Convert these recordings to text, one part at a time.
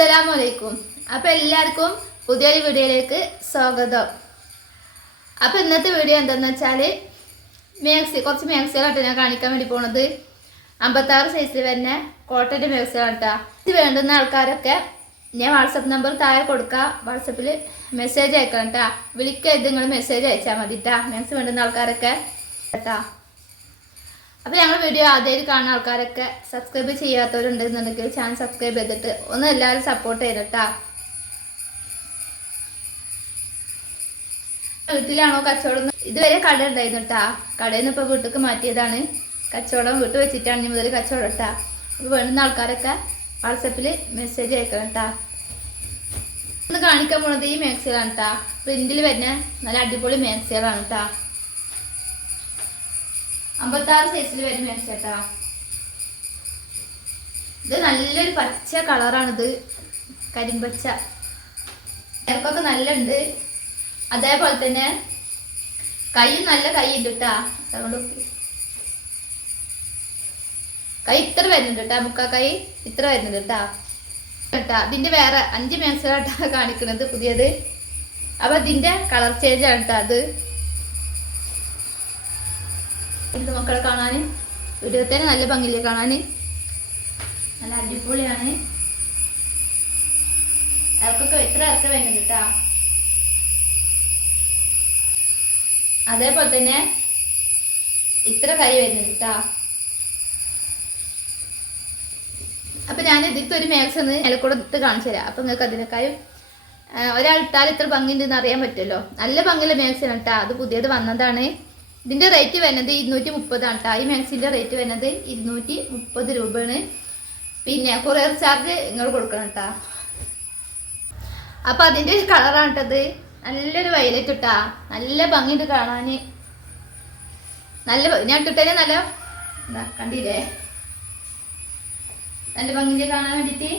അസ്സലാമലൈക്കും. അപ്പോൾ എല്ലാവർക്കും പുതിയൊരു വീഡിയോയിലേക്ക് സ്വാഗതം. അപ്പോൾ ഇന്നത്തെ വീഡിയോ എന്താണെന്ന് വെച്ചാൽ കുറച്ച് മാക്സികളായിട്ട് ഞാൻ കാണിക്കാൻ വേണ്ടി പോണത് 56 സൈസിൽ വരുന്ന കോട്ടൻ്റെ മാക്സികളാണ് കേട്ടോ. ഇത് വേണ്ടുന്ന ആൾക്കാരൊക്കെ ഞാൻ വാട്സപ്പ് നമ്പർ താഴെ കൊടുക്കുക. വാട്സപ്പിൽ മെസ്സേജ് അയക്കണം കേട്ടോ. വിളിക്കരുത്, നിങ്ങൾ മെസ്സേജ് അയച്ചാൽ മതി കേട്ടോ. മാക്സി വേണ്ടുന്ന ആൾക്കാരൊക്കെ കേട്ടോ. അപ്പോൾ ഞങ്ങൾ വീഡിയോ ആദ്യമായിട്ട് കാണുന്ന ആൾക്കാരൊക്കെ സബ്സ്ക്രൈബ് ചെയ്യാത്തവരുണ്ടെന്നുണ്ടെങ്കിൽ ചാനൽ സബ്സ്ക്രൈബ് ചെയ്തിട്ട് ഒന്ന് എല്ലാവരും സപ്പോർട്ട് ചെയ്തിട്ടാ. വീട്ടിലാണോ കച്ചവടം? ഇതുവരെ കട ഉണ്ടായിരുന്നു കേട്ടാ. കടയിൽ നിന്ന് ഇപ്പോൾ വീട്ടിലേക്ക് മാറ്റിയതാണ്. കച്ചവടം വീട്ടിൽ വെച്ചിട്ടാണ് മുതൽ കച്ചവടം കേട്ടാ. അപ്പോൾ വേണ്ടുന്ന ആൾക്കാരൊക്കെ വാട്സപ്പിൽ മെസ്സേജ് അയക്കണം കേട്ടാ. ഒന്ന് കാണിക്കാൻ പോണത് ഈ മാക്സികളാണ് കേട്ടാ. പ്രിന്റിൽ വരുന്ന നല്ല അടിപൊളി മാക്സികളാണ് കേട്ടാ. 56 സൈസിൽ വരുന്ന മാക്സി കേട്ടാ. ഇത് നല്ലൊരു പച്ച കളറാണിത്, കരിമ്പച്ച. ഇറക്കൊക്കെ നല്ല ഉണ്ട്. അതേപോലെ തന്നെ കൈ നല്ല കൈ ഉണ്ട് കേട്ടാ. അതുകൊണ്ട് കൈ ഇത്ര വരുന്നുണ്ട് കേട്ടാ. മുക്കാ കൈ ഇത്ര വരുന്നുണ്ട് കേട്ടാ കേട്ടാ. ഇതിന്റെ വേറെ 5 മാക്സികളായിട്ടാണ് കാണിക്കുന്നത് പുതിയത്. അപ്പൊ ഇതിന്റെ കളർ ചേഞ്ച് ആണ് കേട്ടോ. അത് ഇത് മക്കളെ കാണാൻ വീഡിയോ തന്നെ നല്ല ഭംഗിയില്ലേ കാണാൻ, നല്ല അടിപൊളിയാണ്. ഇറക്കൊക്കെ ഇത്ര ഇറക്ക വരുന്നുണ്ട് കേട്ടാ. അതേപോലെ തന്നെ ഇത്ര കൈ വരുന്നുണ്ട് കേട്ടാ. അപ്പൊ ഞാൻ ഇതിലത്തെ ഒരു മാക്സ് ഒന്ന് ഇലക്കൂടെ ഇട്ട് കാണിച്ചു തരാം. അപ്പൊ നിങ്ങൾക്ക് അതിനേക്കാളും ഒരാൾ ഇട്ടാൽ ഇത്ര ഭംഗി ഉണ്ടെന്ന് അറിയാൻ പറ്റുമല്ലോ. നല്ല ഭംഗിയുള്ള മാക്സിയാണ് കേട്ടാ. അത് പുതിയത് വന്നതാണ്. ഇതിന്റെ റേറ്റ് വരുന്നത് 230 ആണ് കേട്ടോ. ഈ മാക്സിന്റെ റേറ്റ് വരുന്നത് 230 രൂപയാണ്. പിന്നെ കൊറിയർ ചാർജ് നിങ്ങൾ കൊടുക്കണം കേട്ടാ. അപ്പൊ അതിന്റെ കളറാണ് കേട്ടത്. നല്ലൊരു വയലറ്റ് ഇട്ടാ. നല്ല ഭംഗിയുണ്ട് കാണാന്. നല്ല ഞാൻ ഇട്ടിട്ടേ നല്ല എന്താ കണ്ടില്ലേ, നല്ല ഭംഗിന്റെ കാണാൻ വേണ്ടിട്ട്.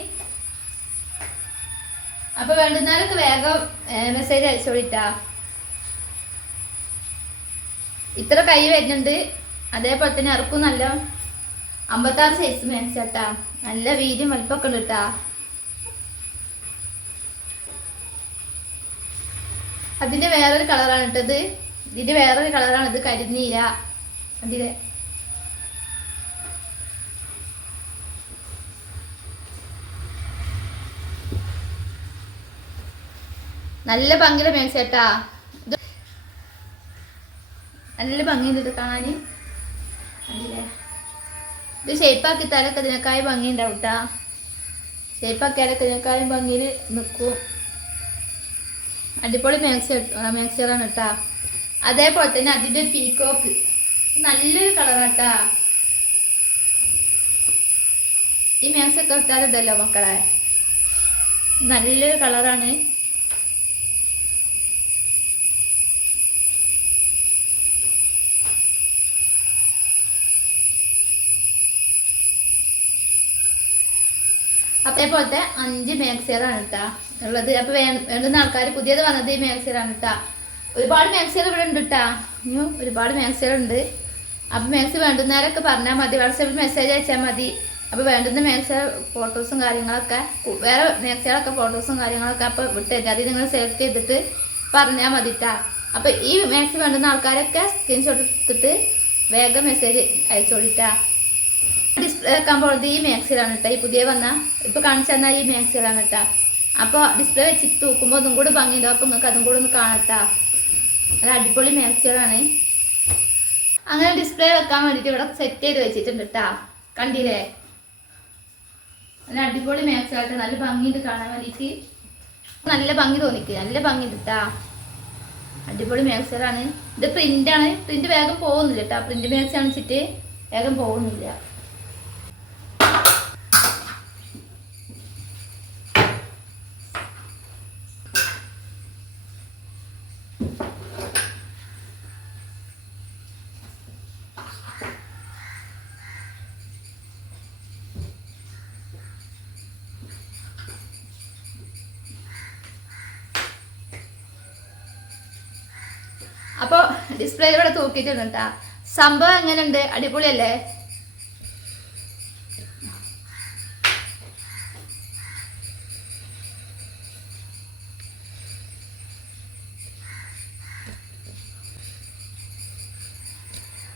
അപ്പൊ വേണ്ടുന്നവരൊക്കെ വേഗം മെസ്സേജ് അയച്ചോളിട്ടാ. ഇത്ര കൈ വരുന്നുണ്ട്. അതേപോലെ തന്നെ ഇറക്കും നല്ല 56 സൈസ് മാക്സി കേട്ടാ. നല്ല വീതിയും വലിപ്പമൊക്കെ ഉണ്ട് കേട്ടാ. അതിന്റെ വേറൊരു കളറാണ് ഇട്ടത്. ഇതിന്റെ വേറൊരു കളറാണ് ഇത്, കരിനീല. അതിലെ നല്ല ഭംഗിയുടെ മാക്സി കേട്ടാ. നല്ല ഭംഗിയുണ്ട് കാണാന്. അതില്ലേ ഇത് ഷേപ്പാക്കി തരൊക്കെ ഇതിനേക്കാളും ഭംഗി ഉണ്ടാവും കേട്ടാ. ഷേപ്പാക്കിയാലൊക്കെ ഇതിനേക്കാളും ഭംഗിയിൽ നിൽക്കും. അടിപൊളി മാക്സികളാണ് കേട്ടാ. അതേപോലെ തന്നെ അതിൻ്റെ പീക്കോക്ക് നല്ലൊരു കളറാട്ടാ. ഈ മാക്സൊക്കെ ഇട്ടാലുണ്ടല്ലോ മക്കളെ, നല്ലൊരു കളറാണ്. അതേപോലത്തെ 5 മാക്സികളാണ് കേട്ടാ ഉള്ളത്. അപ്പൊ വേണ്ടുന്ന ആൾക്കാർ പുതിയത് വന്നത് ഈ മാക്സികളാണ് കേട്ടാ. ഒരുപാട് മാക്സികൾ ഇവിടെ ഉണ്ട് കേട്ടാ. ഇനിയും ഒരുപാട് മാക്സികളുണ്ട്. അപ്പൊ മാക്സി വേണ്ടുന്നവരൊക്കെ പറഞ്ഞാൽ മതി. വാട്സാപ്പിൽ മെസ്സേജ് അയച്ചാൽ മതി. അപ്പൊ വേണ്ടുന്ന മാക്സി ഫോട്ടോസും കാര്യങ്ങളൊക്കെ, വേറെ മാക്സികളൊക്കെ ഫോട്ടോസും കാര്യങ്ങളൊക്കെ അപ്പൊ വിട്ടേക്കാം. അത് നിങ്ങൾ സെലക്ട് ചെയ്തിട്ട് പറഞ്ഞാൽ മതി കേട്ടാ. അപ്പൊ ഈ മാക്സി വേണ്ടുന്ന ആൾക്കാരൊക്കെ സ്ക്രീൻഷോട്ട് എടുത്തിട്ട് വേഗം മെസ്സേജ് അയച്ചോളിട്ടാ. ഡിസ്പ്ലേ വെക്കാൻ പോകുന്നത് ഈ മാക്സിലാണ് കേട്ടോ. ഈ പുതിയ വന്ന ഇപ്പൊ കാണിച്ചു തന്നാൽ ഈ മാക്സിലാണ് കേട്ടാ. അപ്പോൾ ഡിസ്പ്ലേ വെച്ചിട്ട് തൂക്കുമ്പോൾ ഒന്നും കൂടെ ഭംഗിയുണ്ടാവും. അപ്പോൾ നിങ്ങൾക്ക് അതും കൂടെ ഒന്ന് കാണട്ടാ. അത് അടിപൊളി മാക്സികളാണ്. അങ്ങനെ ഡിസ്പ്ലേ വെക്കാൻ വേണ്ടിയിട്ട് ഇവിടെ സെറ്റ് ചെയ്ത് വെച്ചിട്ടുണ്ട് കേട്ടാ. കണ്ടില്ലേ, നല്ല അടിപൊളി മാക്സികളായിട്ട് നല്ല ഭംഗിയുണ്ട് കാണാൻ വേണ്ടിയിട്ട്. നല്ല ഭംഗി തോന്നിക്ക്, നല്ല ഭംഗിയുണ്ട് കേട്ടാ. അടിപൊളി മാക്സികളാണ്. ഇത് പ്രിന്റാണ്. പ്രിന്റ് വേഗം പോകുന്നില്ല കേട്ടാ. പ്രിന്റ് മാക്സി കാണിച്ചിട്ട് വേഗം പോകുന്നില്ല. അപ്പോൾ ഡിസ്പ്ലേ ഇവിടെ തൂക്കിയിട്ടുണ്ട് കേട്ടാ. സംഭവം എങ്ങനെയുണ്ട്? അടിപൊളിയല്ലേ?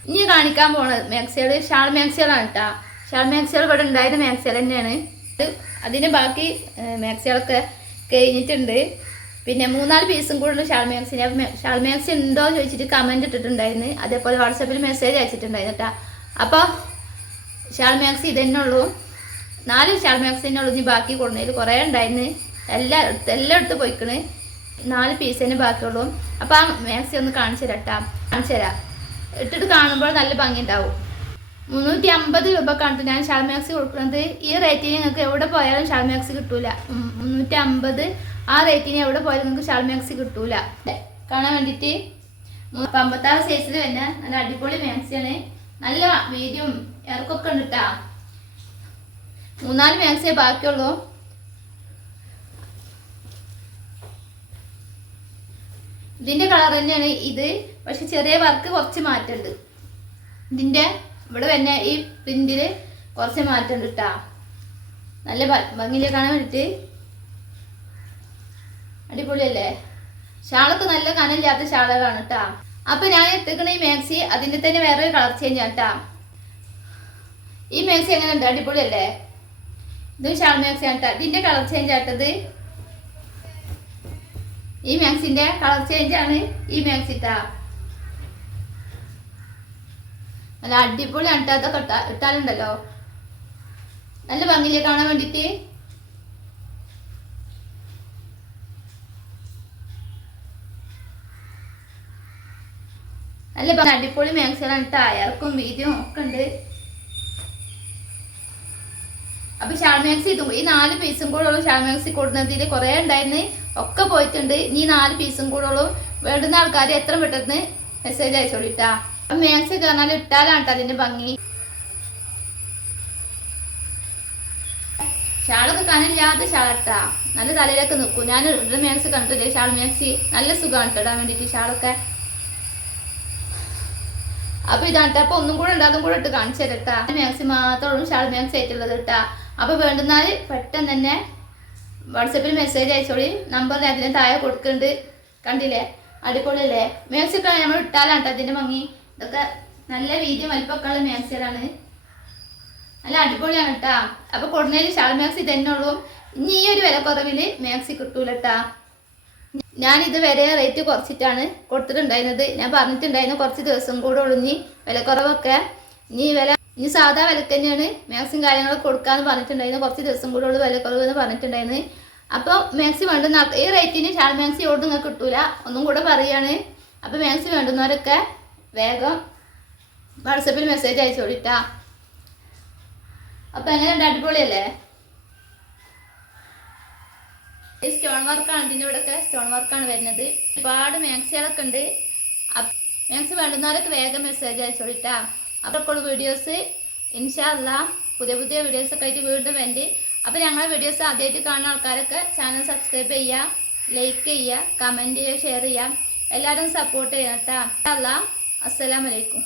ഇനി കാണിക്കാൻ പോണത് മാക്സികൾ ഷാൾ മാക്സികളാണ് കേട്ടോ. ഷാൾ മാക്സികൾ ഇവിടെ ഉണ്ടായിരുന്ന മാക്സികൾ തന്നെയാണ്. അതിന് ബാക്കി മാക്സികളൊക്കെ കഴിഞ്ഞിട്ടുണ്ട്. പിന്നെ 3-4 പീസും കൂടെ ഷാൾ മാക്സിന്. ഷാൾ മാക്സി ഉണ്ടോ ചോദിച്ചിട്ട് കമൻറ്റ് ഇട്ടിട്ടുണ്ടായിരുന്നു. അതേപോലെ വാട്സാപ്പിൽ മെസ്സേജ് അയച്ചിട്ടുണ്ടായിരുന്നു കേട്ടോ. അപ്പോൾ ഷാൾ മാക്സി ഇതന്നെ ഉള്ളൂ. 4 ഷാൾ മാക്സി തന്നെ ഉള്ളൂ. ഇനി ബാക്കി കൊടുന്നതിൽ കുറേ ഉണ്ടായിരുന്നു. എല്ലാം എടുത്ത് പോയിക്കണ്. 4 പീസ് തന്നെ ബാക്കിയുള്ളൂ. അപ്പോൾ ആ മാക്സി ഒന്ന് കാണിച്ചു തരാം കേട്ടോ. കാണിച്ചു തരാം. ഇട്ടിട്ട് കാണുമ്പോൾ നല്ല ഭംഗി ഉണ്ടാവും. 350 രൂപക്കാണ് ഞാൻ ഷാൾ മാക്സി കൊടുക്കുന്നത്. ഈ റേറ്റിന് നിങ്ങൾക്ക് എവിടെ പോയാലും ഷാൾ മാക്സി കിട്ടൂല. 350 ആ റേറ്റിന് എവിടെ പോയാലും നിങ്ങൾക്ക് ഷാൾ മാക്സി കിട്ടൂല. കാണാൻ വേണ്ടിയിട്ട് 56 സൈസിൽ തന്നെ നല്ല അടിപൊളി മാക്സിയാണ്. നല്ല വീതിയും ഇറക്കൊക്കെ ഉണ്ട് കേട്ടോ. 3-4 മാക്സിയേ ബാക്കിയുള്ളൂ. ഇതിൻ്റെ കളർ തന്നെയാണ് ഇത്. പക്ഷെ ചെറിയ വർക്ക് കുറച്ച് മാറ്റമുണ്ട്. ഇതിൻ്റെ ഇവിടെ തന്നെ ഈ പ്രിന്റിൽ കുറച്ച് മാറ്റമുണ്ട് കേട്ടോ. നല്ല ഭംഗിയിലെ കാണാൻ വേണ്ടിയിട്ട് അടിപൊളിയല്ലേ. ഷാളൊക്കെ നല്ല കനമില്ലാത്ത ഷാളുകളാണ് കേട്ടോ. അപ്പം ഞാൻ എത്തിക്കണ ഈ മാക്സി അതിൻ്റെ തന്നെ വേറൊരു കളർ ചേഞ്ച് കേട്ടോ. ഈ മാക്സി എങ്ങനെയുണ്ട്? അടിപൊളിയല്ലേ. ഇതും ഷാൾ മാക്സി ആണ് കേട്ടോ. ഇതിൻ്റെ കളർ ചേഞ്ച് ആട്ടത്. ഈ മാക്സിൻ്റെ കളർ ചേഞ്ച് ആണ് ഈ മാക്സി കേട്ടോ. നല്ല അടിപൊളിയാണ് കേട്ടോ. അതൊക്കെ ഇട്ടാലുണ്ടല്ലോ നല്ല ഭംഗിയിലെ കാണാൻ വേണ്ടിയിട്ട്. നല്ല അടിപൊളി മാക്സികളാണ് കേട്ടോ. ഇറക്കും വീതിയും ഒക്കെ ഉണ്ട്. അപ്പൊ ഷാൾ മാക്സി ഇതും ഈ 4 പീസും കൂടെ ഉള്ളു. ഷാൾ മാക്സി കൊടുക്കുന്നതിൽ കുറേ ഉണ്ടായിരുന്നു, ഒക്കെ പോയിട്ടുണ്ട്. ഇനി 4 പീസും കൂടെ ഉള്ളു. വേണ്ടുന്ന ആൾക്കാർ എത്ര പെട്ടെന്ന് മെസ്സേജ് അയച്ചോളിട്ടാ. അപ്പൊ മാക്സി ഒക്കെ പറഞ്ഞാൽ ഇട്ടാലാണ് കേട്ടോ അതിന്റെ ഭംഗി. ഷാളൊക്കെ കനമില്ലാത്ത ഷാളട്ടാ. നല്ല തലയിലൊക്കെ നിൽക്കും. ഞാൻ ഇവിടെ മാക്സി കണ്ടിട്ടില്ലേ ഷാൾ മാക്സി. നല്ല സുഖമാണ് കേട്ടോ ഇടാൻ വേണ്ടിയിട്ട് ഷാളൊക്കെ. അപ്പൊ ഇതാണ് കേട്ടോ. അപ്പൊ ഒന്നും കൂടെ ഉണ്ട്, അതും കൂടെ ഇട്ട് കാണിച്ചു തരട്ടാ. മാക്സി മാത്രമേ ഉള്ളൂ ഷാൾ മാക്സി ആയിട്ടുള്ളത് കേട്ടാ. അപ്പൊ വേണ്ടുന്നാൽ പെട്ടെന്ന് തന്നെ വാട്സപ്പിൽ മെസ്സേജ് അയച്ചോളി. നമ്പർ അതിന് താഴെ കൊടുക്കുന്നുണ്ട്. കണ്ടില്ലേ അടിപൊളിയല്ലേ. മാക്സി ഒക്കെ നമ്മൾ ഇട്ടാലാണ് കേട്ടോ അതിന്റെ ഭംഗി. ഇതൊക്കെ നല്ല വീതിയും വലിപ്പമൊക്കെ ഉള്ള മാക്സികളാണ്. നല്ല അടിപൊളിയാണ് കേട്ടാ. അപ്പൊ കൊടുന്നതിൽ ഷാൾ മാക്സി തന്നെ ഉള്ളൂ. ഇനി ഈ ഒരു വില കുറവില് മാക്സി കിട്ടൂല കേട്ടാ. ഞാനിത് വരെ റേറ്റ് കുറച്ചിട്ടാണ് കൊടുത്തിട്ടുണ്ടായിരുന്നത്. ഞാൻ പറഞ്ഞിട്ടുണ്ടായിരുന്നു കുറച്ച് ദിവസം കൂടെ ഉള്ളു ഇനി വിലക്കുറവൊക്കെ. ഇനി സാധാ വിലക്ക് തന്നെയാണ് മാക്സിയും കാര്യങ്ങളൊക്കെ കൊടുക്കാമെന്ന് പറഞ്ഞിട്ടുണ്ടായിരുന്നു. കുറച്ച് ദിവസം കൂടെ ഉള്ളു വിലക്കുറവ് എന്ന് പറഞ്ഞിട്ടുണ്ടായിരുന്നു. അപ്പോൾ മാക്സി വേണ്ടുന്ന ഈ റേറ്റിന് ഷാൾ മാക്സി ഓട് നിങ്ങൾക്ക് കിട്ടൂല. ഒന്നും കൂടെ പറയാണ്. അപ്പോൾ മാക്സി വേണ്ടുന്നവരൊക്കെ വേഗം വാട്സപ്പിൽ മെസ്സേജ് അയച്ചോളിട്ടാ. അപ്പോൾ എങ്ങനെയുണ്ട്? അടിപൊളിയല്ലേ. സ്റ്റോൺ വർക്കാണ് ഇതിൻ്റെ ഇവിടെയൊക്കെ. സ്റ്റോൺ വർക്കാണ് വരുന്നത്. ഒരുപാട് മാക്സികളൊക്കെ ഉണ്ട്. മാക്സി വേണ്ടുന്നവരൊക്കെ വേഗം മെസ്സേജ് അയച്ചോളിട്ടാ. അപ്പോൾ വീഡിയോസ് ഇൻഷാ അല്ലാഹ് പുതിയ വീഡിയോസൊക്കെ ആയിട്ട് വീണ്ടും വേണ്ടി. അപ്പോൾ ഞങ്ങളുടെ വീഡിയോസ് ആദ്യമായിട്ട് കാണുന്ന ആൾക്കാരൊക്കെ ചാനൽ സബ്സ്ക്രൈബ് ചെയ്യുക, ലൈക്ക് ചെയ്യുക, കമൻറ്റ് ചെയ്യുക, ഷെയർ ചെയ്യുക. എല്ലാവരും സപ്പോർട്ട് ചെയ്യണം കേട്ടോ. അല്ലാ. അസ്സലാമു അലൈക്കും.